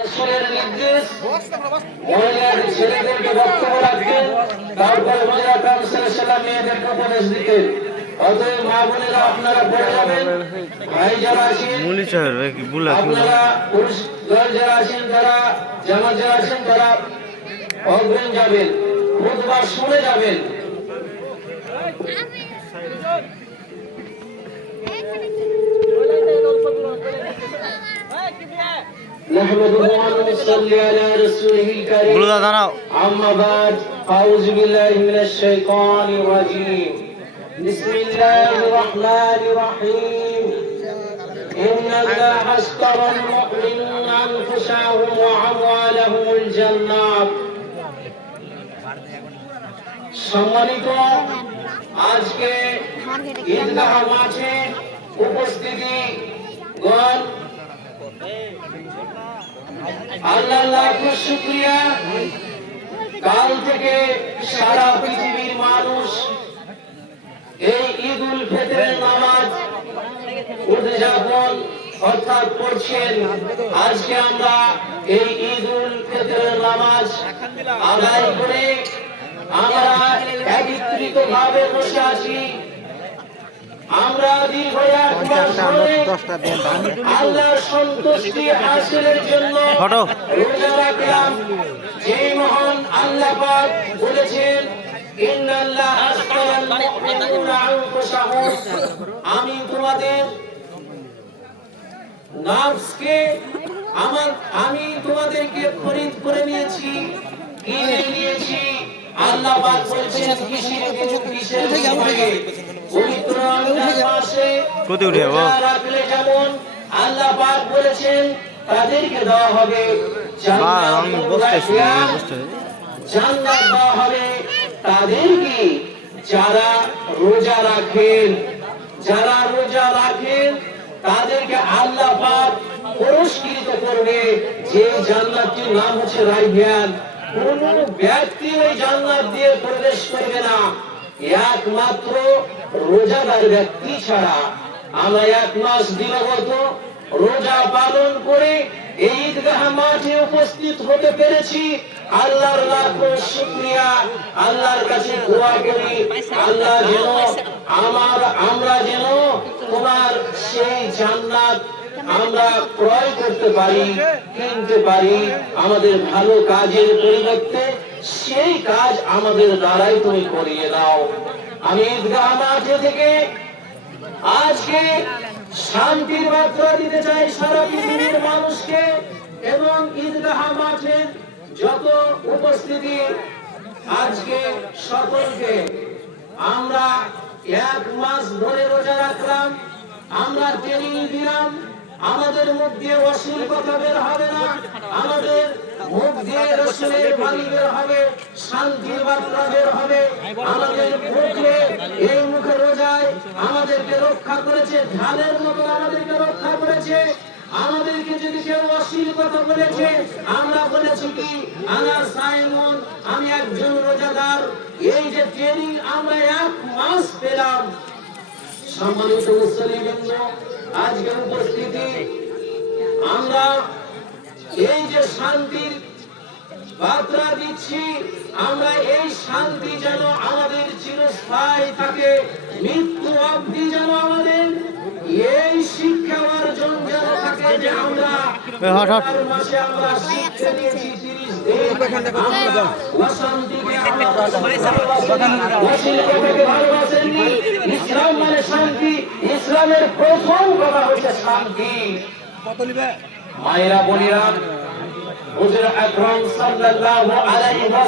রাসূলের নির্দেশ মহিলার ছেলেদেরকে বক্তব্য রাখতেন, তারপর মহিলা কাউন্সিলর মেয়েদেরকে উপদেশ দিতেন। অতএব মা বোনেরা আপনারা পড়ে যাবেন, ভাই যারা আছেন আপনারা পুরুষ দল যারা আছেন তারা জামাত যারা আছেন তারা অগ্রণ যাবেন, খুতবা শুনে যাবেন। نحمده ونصلي على رسوله الكريم أما بعد أعوذ بالله من الشيطان الرجيم بسم الله الرحمن الرحيم إن الله اشترى المؤمنين أنفسهم وأموالهم الجنة সম্মানিত আজকে ঈদগাহ মাঠে উপস্থিতিগণ আল্লাহ লাখ শুকরিয়া। কাল থেকে সারা পৃথিবীর মানুষ এই ঈদ উল ফিতরের নামাজ উদযাপন অর্থাৎ পড়ছেন। আজকে আমরা এই ঈদ উল ফিতরের নামাজ আদায় করে আমরা একত্রিত ভাবে বসে আছি। আমরা দীর্ঘ এক মাস ধরে আল্লাহর সন্তুষ্টি হাসিলের জন্য রোজা রাখলাম। যে মহান আল্লাহ পাক বলেছেন ইন্নাল্লাহা আশতারাল মুমিনিনা আনফুসাহুম, আমি তোমাদের নফসকে আমি তোমাদেরকে খরিদ করে নিয়েছি, কিনে নিয়েছি। আল্লাহ পাক বলেছেন কিসের বিনিময়ে? পবিত্র রমজান মাসে রোজা রাখলে যেমন আল্লাহ পাক বলেছেন তাদেরকে দেওয়া হবে জান্নাত দেওয়া হবে তাদেরকে যারা রোজা রাখেন। যারা রোজা রাখেন তাদেরকে আল্লাহ পাক পুরস্কৃত করবে। যে জান্নাতের নাম হচ্ছে রায়য়ান। কোন ব্যক্তি ওই জান্নাত দিয়ে প্রবেশ করবে না একমাত্র রোজাদার ব্যক্তি ছাড়া। আমরা এক মাস দিনগত রোজা পালন করে এই ঈদগাহ মাঠে উপস্থিত হতে পেরেছি। আল্লাহর লাখ শুকরিয়া। আল্লাহর কাছে দোয়া করি আল্লাহ যেন আমরা যেন তোমার সেই জান্নাত আমরা ক্রয় করতে পারি, কিনতে পারি। আমাদের ভালো কাজের পরিবর্তে সেই কাজ আমাদের দ্বারাই তুমি করিয়ে দাও। আমি ঈদগাহ মাঠে থেকে আজকে শান্তির বার্তা দিতে চাই সারা পৃথিবীর মানুষকে এবং ঈদগাহ মাঠে যত উপস্থিতি আজকে সকলকে। আমরা এক মাস ধরে রোজা রাখলাম, আমরা ট্রেনিং দিলাম। আমাদের মুখ দিয়ে অশ্লীল কথা বের হবে না, আমাদের মুখ দিয়ে রাসূলের বাণী বের হবে, শান্তির বার্তা বের হবে। আমাদের মুখে এই মুখে রোজায় আমাদেরকে রক্ষা করেছে, ঢালের মতো আমাদেরকে রক্ষা করেছে। আমাদেরকে যদি কেউ অশ্লীল কথা বলেছে আমরা বলেছি কি আনা সাইমন, আমি একজন রোজাদার। এই যে ট্রেনিং আমরা এক মাস পেলাম। সম্মানিত মুসলিমবৃন্দ, আজকে উপস্থিতি আমরা এই যে শান্তির বার্তা দিচ্ছি, আমরা এই শান্তি যেন আমাদের চিরস্থায়ী থাকে, মৃত্যু অবধি যেন আমাদের এই শিক্ষা অর্জন যেন থাকে যে আমরা মাসে আমরা শিক্ষা নিয়েছি 30 দিন অশান্তিকে ভালোবাসেননি। ইসলাম মানে শান্তি, ইসলামের প্রথম কথা হচ্ছে শান্তি। মায়েরা বোনেরা, হুজুর আকরাম সাল্লাল্লাহু আলাইহি